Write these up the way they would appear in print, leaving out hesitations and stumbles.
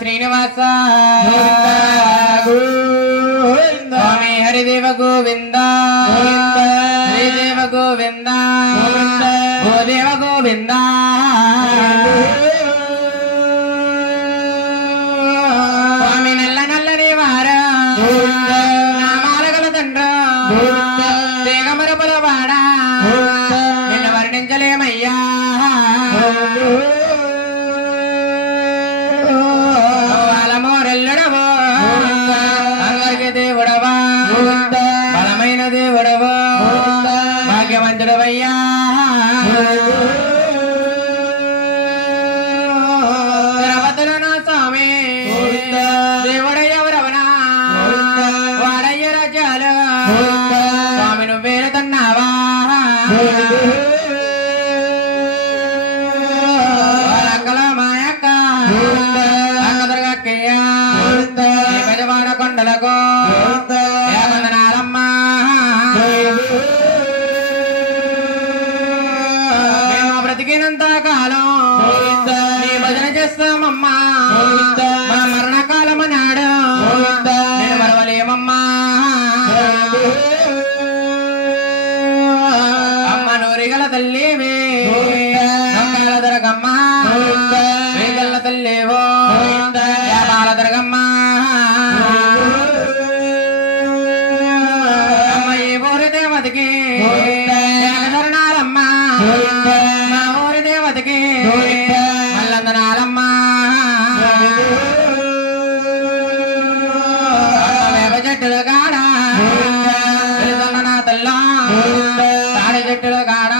శ్రీనివాస స్వామి హరిదేవ గోవింద హరిదేవ గోవింద గోదేవ గోవింద స్వామి నల్ల నల్లని వార నామాలగల తండ్ర దేగమరపుల వాడ నిన్ను వర్ణించలేమయ్యా అలమోరెల్లుడవో అందరికి దేవుడవా బలమైన దేవుడవో భాగ్యవంతుడవయ్యా తిరుపతిలోనా స్వామి దేవుడయ్యవరవనా వాడయ్య రాజ్యాలు స్వామి నువ్వేరుతున్నావా కొండలకు వందనాలమ్మా మేము బ్రతికినంత కాలం నీ భజన చేస్తామమ్మా మా మరణకాలము నాడు నేను మరవలేమమ్మా అమ్మ నూరిగల తల్లివే దొరకమ్మా వేగల్ల తల్లివో యాపాల దొరకమ్మా శరణాలమ్మా మా ఊరి దేవతకి మల్లందనాలమ్మా వేప చెట్టులు కాడ నా తల్లా తాడి చెట్టులు కాడ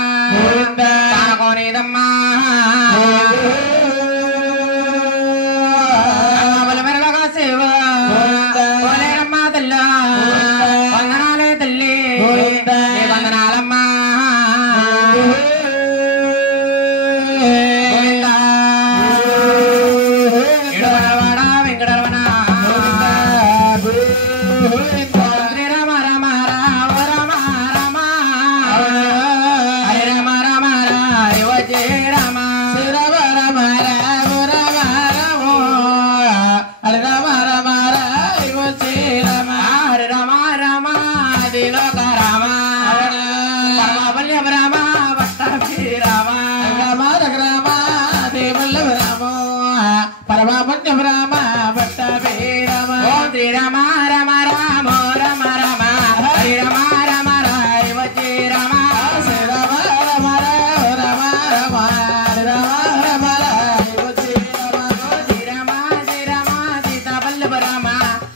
తానుకోనిదమ్మా మెరలగా సేవ పోలేరమ్మా తల్లా వందనాలే తల్లి వందనాలమ్మా ఇడవడవాడ వెంకటరమణ శ్రీరామ రామ రామ రామ రామ హరే రామ రామ రామ జయ రామ శ్రీరామ రామ రామ రామ రామ హరే రామ రామ రామ జయ రామ హరే రామ రామ దిలోక రామ రామ పట్టాభిరామ రామ రఘురామ దేవల్లభ రామ పరమాపణ్యం రామ పట్టాభిరామ శ్రీరామ రామ రామ రామ రామ హరి రామ రామ రాయ వజే రామ శ్రీరామ రామ రామ రామ రామ హరి రామ రామ రాయ వజే రామ శ్రీరామ శ్రీరామ సీతావల్లభ రామ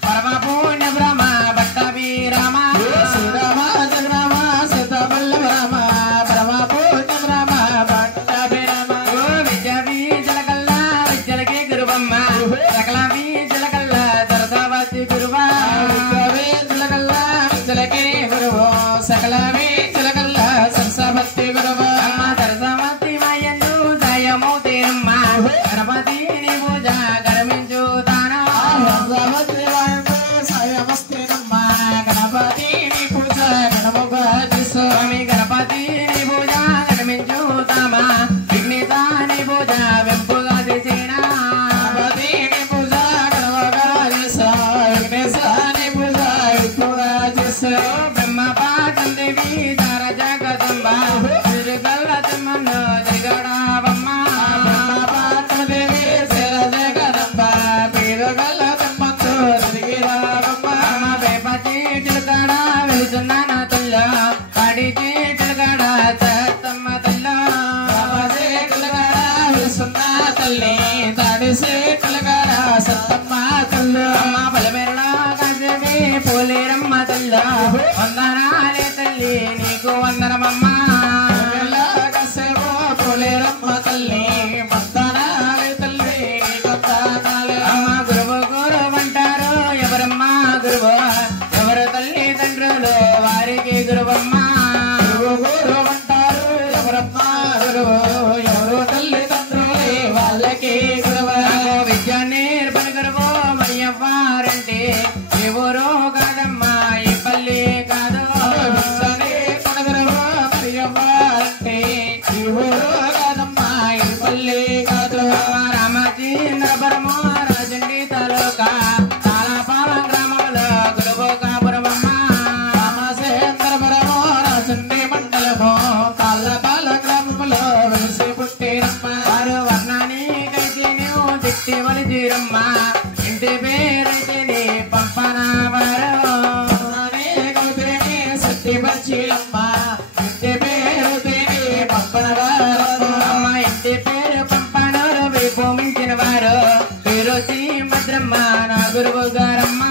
పరమాపుణ్యం రామ పట్టాభిరామ శ్రీరామ జగరామ సీతావల్లభ రామ పరమాపుణ్యం రామ పట్టాభిరామ విద్య బీజల కల్లా విద్యలకి గురువమ్మ సకల బీజల కల్లా దరసావతి గురువా బీజల కల్లా విద్యలకి గురువు సకల బీజల కల్లా సరసావతి గురువు అమ్మ దరసావతి మాయందు దయమౌతేనమ్మ గణపతి నీ పూజ గణమించు తాను దరసావతి మాయందు సాయమస్తేనమ్మ గణపతి నీ పూజ గణముగ స్వామి గణపతి నీ పూజ గణమించు తామ విఘ్నేశ నీ పూజ వెంపుగా చేసేనా గణపతి నీ పూజ గణముగ విఘ్నేశ నీ పూజ వెంపుగా చేసే బ్రహ్మ పాఠం దేవి తార జగదంబ తిరుగల్ల తిమ్మను దిగడావమ్మ బ్రహ్మ పాఠం దేవి శర జగదంబ తిరుగల్ల తిమ్మను దిగడావమ్మ వేప చీటిల కాడ వెళుతున్నా నా తల్ల పడి చీటిల కాడ చేతమ్మ తల్ల చీటిల కాడ వెళుతున్నా తల్లి తాడి చీటిల కాడ సత్తమ్మ తల్లు అమ్మ బలమేరలా కాసేవి పోలేరమ్మ తల్ల వందనాలే తల్లి నీకు వందనమమ్మ కాసేవో పోలేరమ్మ తల్లి వందనాలే తల్లి నీకు వందనాలే అమ్మ గురువు గురువు అంటారు ఎవరమ్మా గురువు ఎవరు తల్లి తండ్రులు వారికి గురువమ్మ గురువు అంటారు ఎవరమ్మా గురువు ఎవరు తల్లి తండ్రులే వాళ్ళకి గురువు విద్య నేర్పని గురువు మరియవ్వారంటే ఎవరో కాదమ్మా ఈ పల్లి కాదు విద్య నేర్పని గురువు మరియవ్వారంటే ఎవరో కాదమ్మా బషీరమ్మ ఇంటి పేరైతే నీ పంపనవారు సత్య బషీరమ్మ ఇంటి పేరు పంపనవారు అమ్మ ఇంటి పేరు పంపనవారు వైపు మించిన వారు పేరు శ్రీభద్రమ్మ నా గురువు గారమ్మ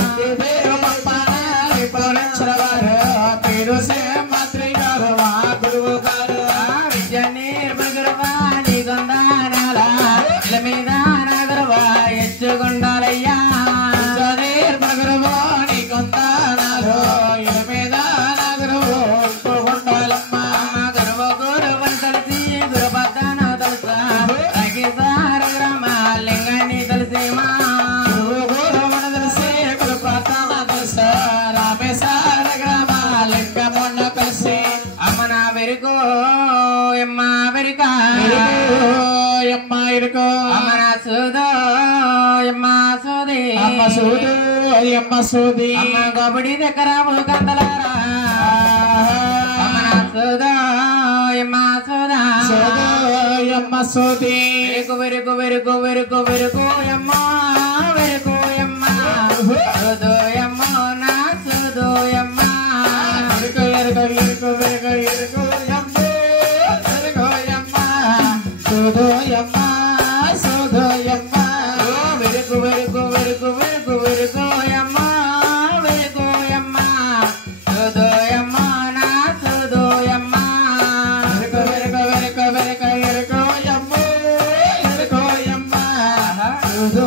ఇంటి పేరు పంపన వైపు మించిన వారు పేరు శ్రీభద్రి గారు మా గురువు గారు విద్య నిర్మగురువా నీ గొందానాల మీద నగరువా ఎచ్చుకుండాలయ్యా నిర్మగురువా నీ గొందానాలు ఇల మీద నగరువు ఎచ్చుకుండాలమ్మ గురువు గురువని తెలిసి గురుపద్దను తెలుసా తగిసార గ్రామ లింగాన్ని తెలిసి మా గురువు గురువని తెలిసి గురుపద్దను తెలుసా రామేశార గ్రామ లింగమున్న కలిసి అమ్మ నా వెరుకో ఎమ్మ వెరుక ఎమ్మ ఇరుకో అమ్మ నా సూదో ఎమ్మ సూది అమ్మ సూదు ఎమ్మ సూది అమ్మ గోబడి దగ్గర కందలారా అమ్మ నా సూదో ఎమ్మ సూదా సూదో ఎమ్మ సూది వెరుకు వెరుకు వెరుకు వెరుకు వెరుకు ఎమ్మ వెరుకు ఎమ్మ సూదో ఎమ్మ నా సూదో ఎమ్మ ఎరుకు ఎరుకు ఎరుకు వెరుకు ఎరుకు ఎమ్మ ఎరుకు ఎమ్మ సూదో ఎమ్మ సూదో ఎమ్మ వెరుకు వెరుకు వెరుకు వెరుకు వెరుకు ఎమ్మ వెరుకు ఎమ్మ సూదో ఎమ్మ నా సూదో ఎమ్మ వెరుకు వెరుకు వెరుకు వెరుకు ఎరుకు ఎమ్మ ఎరుకు ఎమ్మ సూదో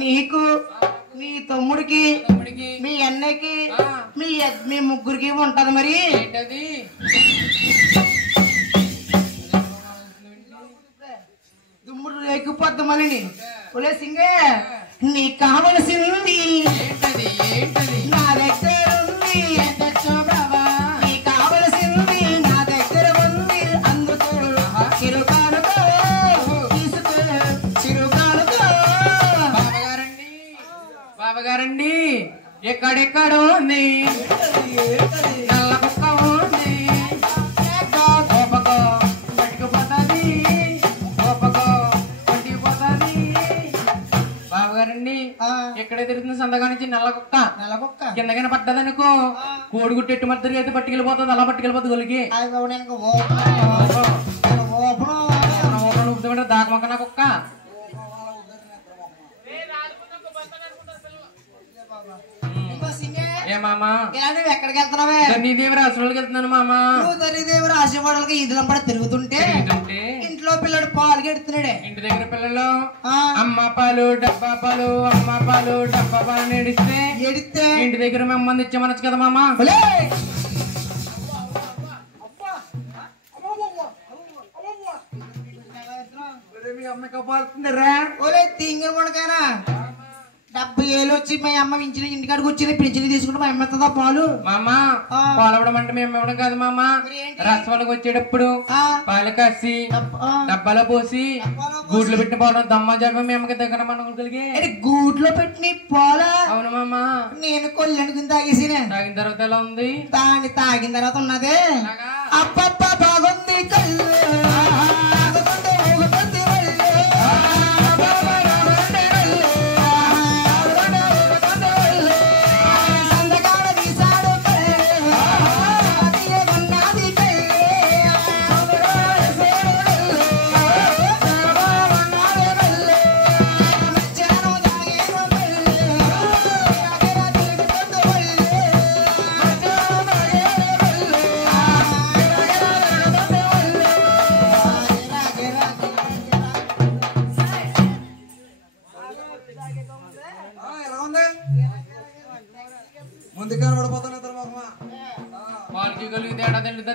నీకు మీ తమ్ముడికి మీ అన్నయ్యకి మీ ముగ్గురికి ఉంటది మరి దుమ్ముడు రేగిపోద్ది మళ్ళీ ఒలే సింగే నీకు కావలసింది నా దగ్గర ఉంది నీకు కావలసింది నా దగ్గర ఉంది అందుకో చిరుకానుకో తీసుకో చిరుకానుకో బాబగారండి ఎక్కడెక్కడ ఉంది నల్ల కుక్క ఉంది గోపకో పట్టుకుపోతుంది గోపకో పట్టుకుపోతుంది బాబగారండి ఎక్కడే తిరుగుతుంది సందగా నుంచి నల్ల కుక్క కిందకైనా పడ్డదనుకో కోడిగుట్టు ఎట్టు మద్దరు అయితే పట్టుకెళ్ళిపోతుంది అలా పట్టుకెళ్ళిపోతుంది గొలికి దాకమొక్కన కుక్క ఏ మామా ఎక్కడికి వెళ్తున్నావే ధన్యదేవర ఆశ్రమాలకు వెళ్తున్నాను మామా నువ్వు ధన్యదేవర ఆశీర్వాదాలకి ఈదులం పడ తిరుగుతుంటే ఇంట్లో పిల్లడు పాలు గెడుతున్నాడే ఇంటి దగ్గర పిల్లలు అమ్మ పాలు డబ్బా పాలు అమ్మ పాలు డబ్బా పాలు ఎడిస్తే ఇంటి దగ్గర మేము ఇచ్చామనొచ్చు కదా మామా అమ్మకి పాలుతుందిరా ఓలే తింగర పడకానా 70 ఏళ్ళు వచ్చి మా అమ్మ ఇంటికాడికి వచ్చి పింఛని తీసుకుంటే మా అమ్మ ఎత్తదా పాలు మామా పాలు ఇవ్వడం అంటే మేము ఇవ్వడం కాదు మామా రసవాళ్ళకి వచ్చేటప్పుడు పాలు కాసి డబ్బాలో పోసి గూట్లో పెట్టిన పాలు దమ్మ జరగ మీ అమ్మకి దగ్గర మన కలిగి గూట్లో పెట్టిన పాలా అవును మామా నేను కొల్లెనుకుని తాగేసిన తాగిన తర్వాత ఎలా ఉంది దాన్ని తాగిన తర్వాత ఉన్నదే అప్పప్ప బాగుంది కళ్ళు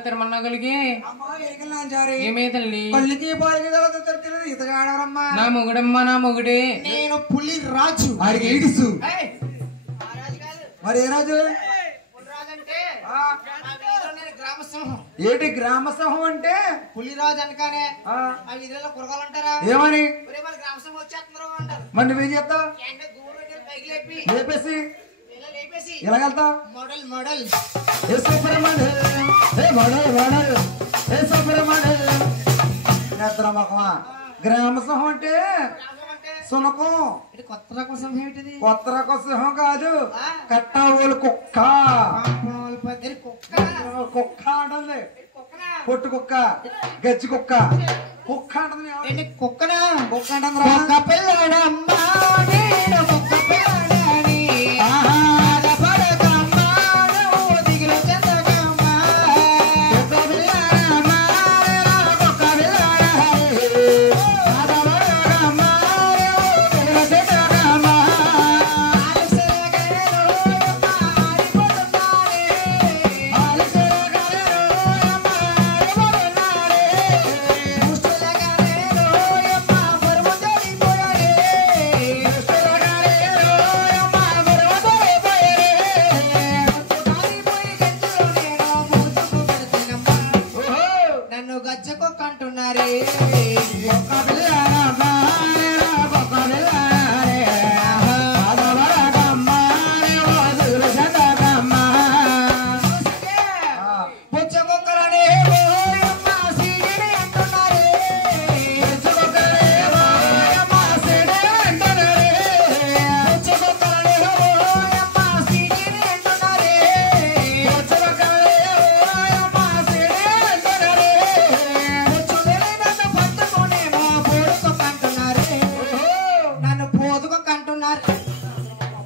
తిరుమల కలిగి ఏమే తల్లి నా మొగుడమ్మా నా మొగుడే నేను పులి రాజు మరి ఏ రాజు ఏంటి గ్రామసింహం అంటే పులిరాజు అనకానే కురగాలు అంటారా ఏమని గ్రామసింహం వచ్చేస్తున్నారు అంటారు మరి నువ్వేం చేస్తావు లేపేసి ఎలాగెళ్తావు మోడల్ మోడల్ గ్రామసింహం అంటే సునకం కొత్త రకం సింహం ఏంటిది కొత్త రకం సింహం కాదు కట్టావోలు కుక్క కుక్క అంటుంది పొట్టు కుక్క గజ్జి కుక్క కుక్క అంటుంది కుక్కనా కుక్క అంటుంది పిల్లడమ్మా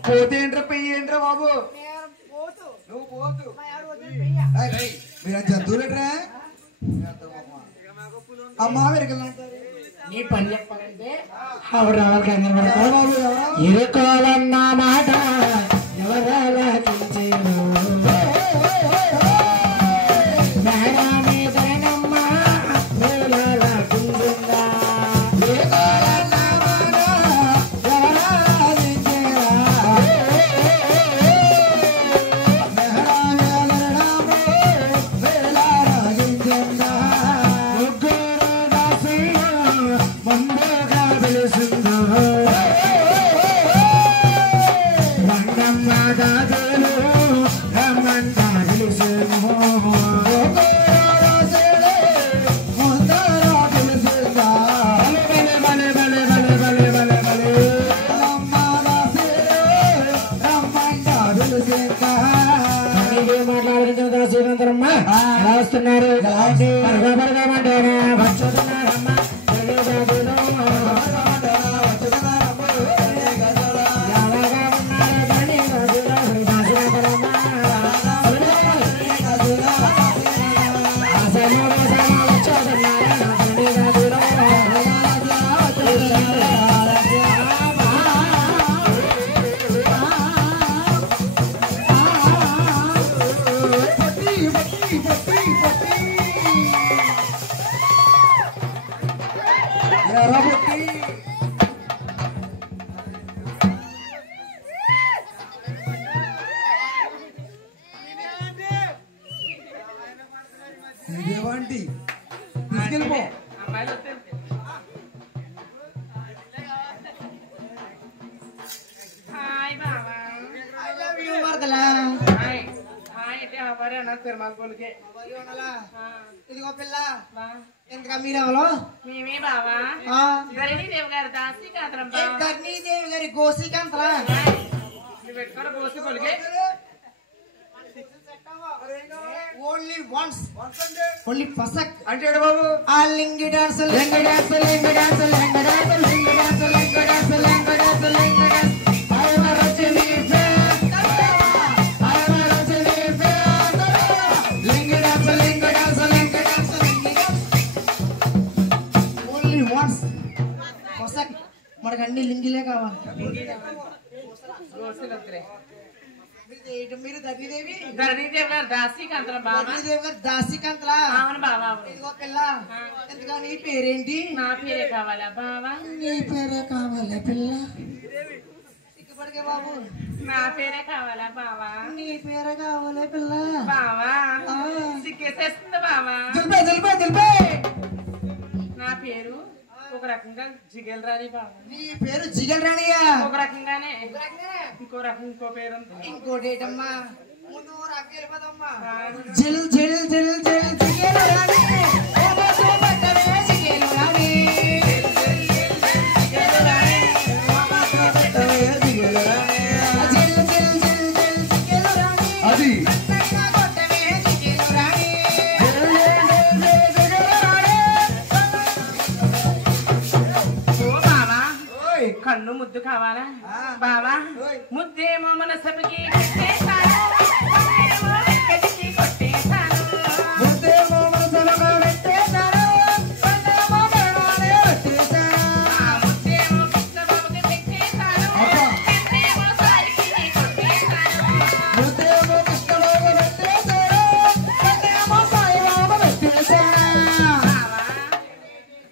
పోతేంట్రా పెయ్యి ఏంట్రా బాబు నువ్వు పోతు మీరు జంతువులేట్రా అమ్మా వెరకలు నీ పని చెప్పాలంటే ఆవిడ రావాలి కంగారు పడతావు ఇరుకోవాలన్న మాట ఎవరాలా తెలిసేరు వస్తున్నారు తీసుకెళ్ళిపో ఇదిగో పిల్ల ఎందుక మీరెవరో మేమే బావా ధరణీదేవి గారు దాసీకాంతరం ధరణీదేవి గారి గోసీకాంతరా పెట్టుకోరా గోసి కొలిగే ఓన్లీ వన్స్ ఓన్లీ పసక్ అంటే బాబు ఆ లింగి డాన్స్ ఓన్లీ వన్స్ పసక్ మనకు అన్ని లింగిలే కావాలి మీరు ధరణీదేవి ధరణీదేవి గారు దాసీకాంతరం బావా ధరణీదేవి గారు దాసీకాంతలా అవును బావా ఇదిగో పిల్ల ఎందుక నీ పేరేంటి నా పేరే కావాలా బావా నీ పేరే కావాలి పిల్ల సిగ్గుపడికే బాబు నా పేరే కావాలా బావా నీ పేరే కావాలి పిల్ల బావా సిగ్గేసేస్తుంది బావా దులిపే నా పేరు ఒక రకంగా జిగేల్ రాని బావా నీ పేరు జిగల్ రాణియా ఒక రకంగానే ఇంకో రకం ఇంకో పేరు ఉంది ఇంకోటి ఏంటమ్మా ముందు రకం వెళ్ళిపోదమ్మా జిల్ జిల్ జిల్ జిల్ జిగేలు రాణి అది కన్ను ముద్దు కావాలా బావా ముద్దేమో మన సభకి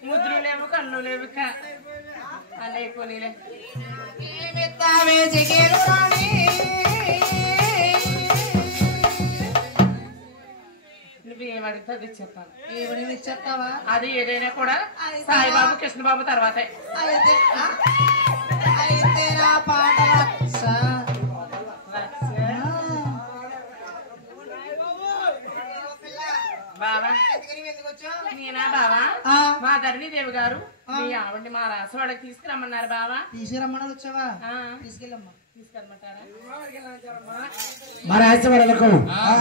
ముద్దులు లేవు కన్ను లేవు అలేకోనిలే నువ్వేమడితే అది చెప్పాను ఏమని చెప్తావా అది ఏదైనా కూడా సాయిబాబు కృష్ణబాబు తర్వాతే అయితే నా పాట బావా నేనా బావా మా ధరణీదేవి గారు మీ ఆవిడ్ని మా రాసవాడకి తీసుకురమ్మన్నారు బావా తీసుకురమ్మని వచ్చావా తీసుకెళ్ళమ్మా తీసుకెళ్ళమంటారా మా రాజవాడలకు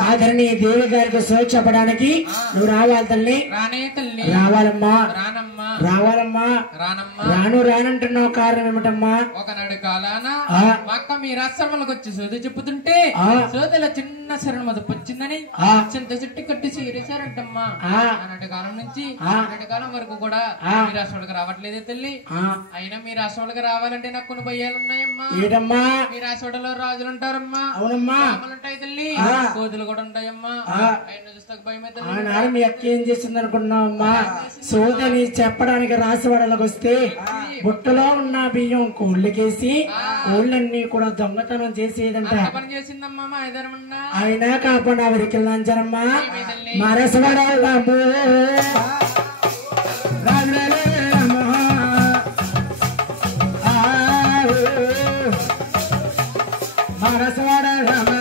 ఆదరణి దేవి గారికి సోచి చెప్పడానికి నువ్వు రావాలి తల్లి రానే తల్లి రావాలమ్మా రానమ్మా రావాలమ్మా. రానమ్మా. రాను రానంటున్నావు, కారణం ఏమిటమ్మా? ఒకనాడు కాలాన మా అక్క మీరు ఆశ్రమంలోకి వచ్చి సోది చెప్పుతుంటే సోదల చిన్న శరణ మదుపు వచ్చిందని చింత చెట్టు కట్టి చేరేశారంటమ్మా. ఆనాటి కాలం నుంచి ఆనాటి కాలం వరకు కూడా మీరు ఆశ్రమాలకు రావట్లేదే తల్లి. అయినా మీరు ఆశ్రమాలకు రావాలంటే నాకు కొన్ని భయాలు ఉన్నాయమ్మా. ఏటమ్మా? మీరు ఆశ్రమంలో రాజులు ఉంటారమ్మా. అవునమ్మా. ఉంటాయి తల్లి, కోతులు కూడా ఉంటాయమ్మా. ఆయన చూస్తే భయం అయితే. ఆనాడు మీ అక్క ఏం చేస్తుంది అనుకుంటున్నావమ్మా? సోదని చెప్పడానికి రాసివాడలకు వస్తే బుట్టలో ఉన్న బియ్యం కోళ్ళకేసి కోళ్ళన్నీ కూడా దొంగతనం చేసేదంట. పని చేసిందమ్మా మా ఎదరమన్నా. అయినా కాకుండా అవరికి లంచరమ్మా మరసవాడము మరసవాడమా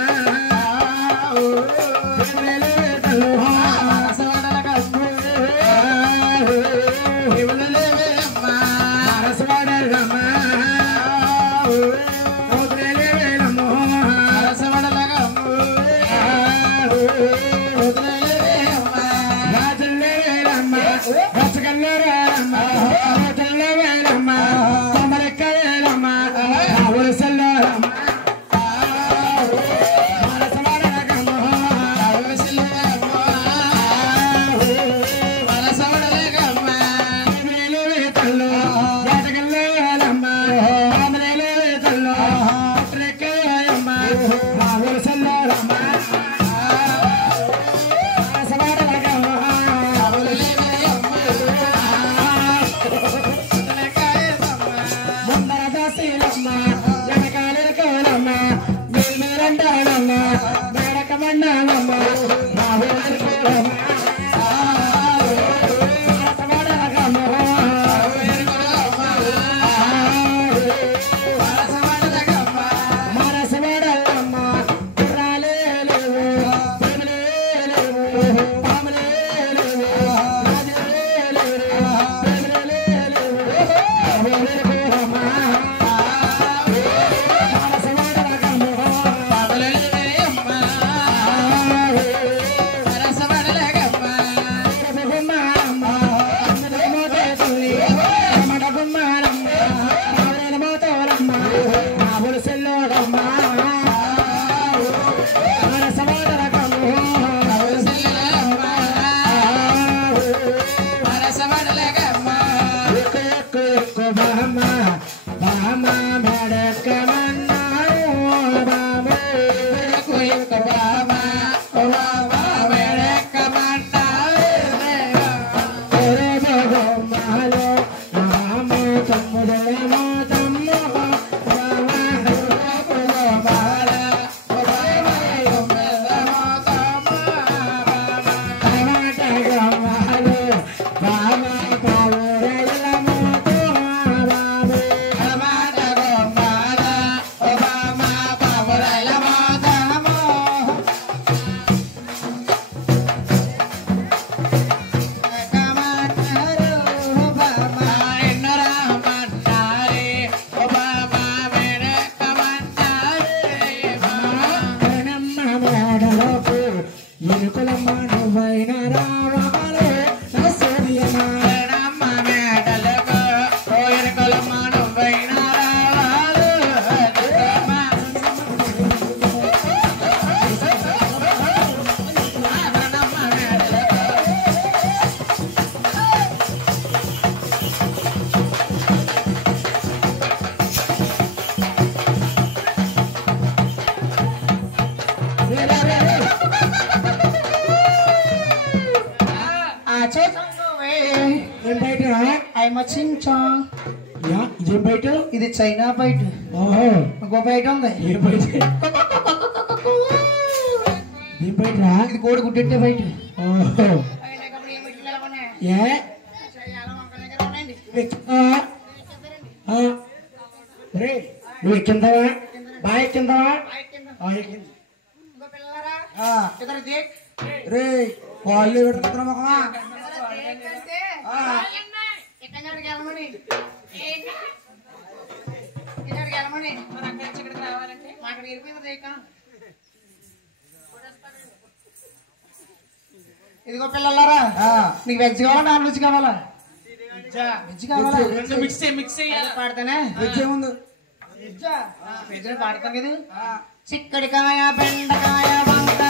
ఇదేం బయట? ఇది చైనా బయట. ఓహో, ఇంకో బయట ఉంది. ఏ బయట? ఏం బయట? ఇది కోడి గుడ్డెట్టే బయట. ఓహో, ఏ నువ్వు ఎక్కిందావా? బాగా ఎక్కిందావా? రే వాళ్ళు పెడుతున్నా ఇదిగో పిల్లలారా, నీకు వెజ్ కావాలా నాన్ వెజ్ కావాలా? వెజ్ కావాలా మిక్స్ చేయాలి. పాడతానే వెజ్ ఏముంది? వెజ్ పాడతాం కదా చిక్కడికాయ బెండకాయ వంకాయ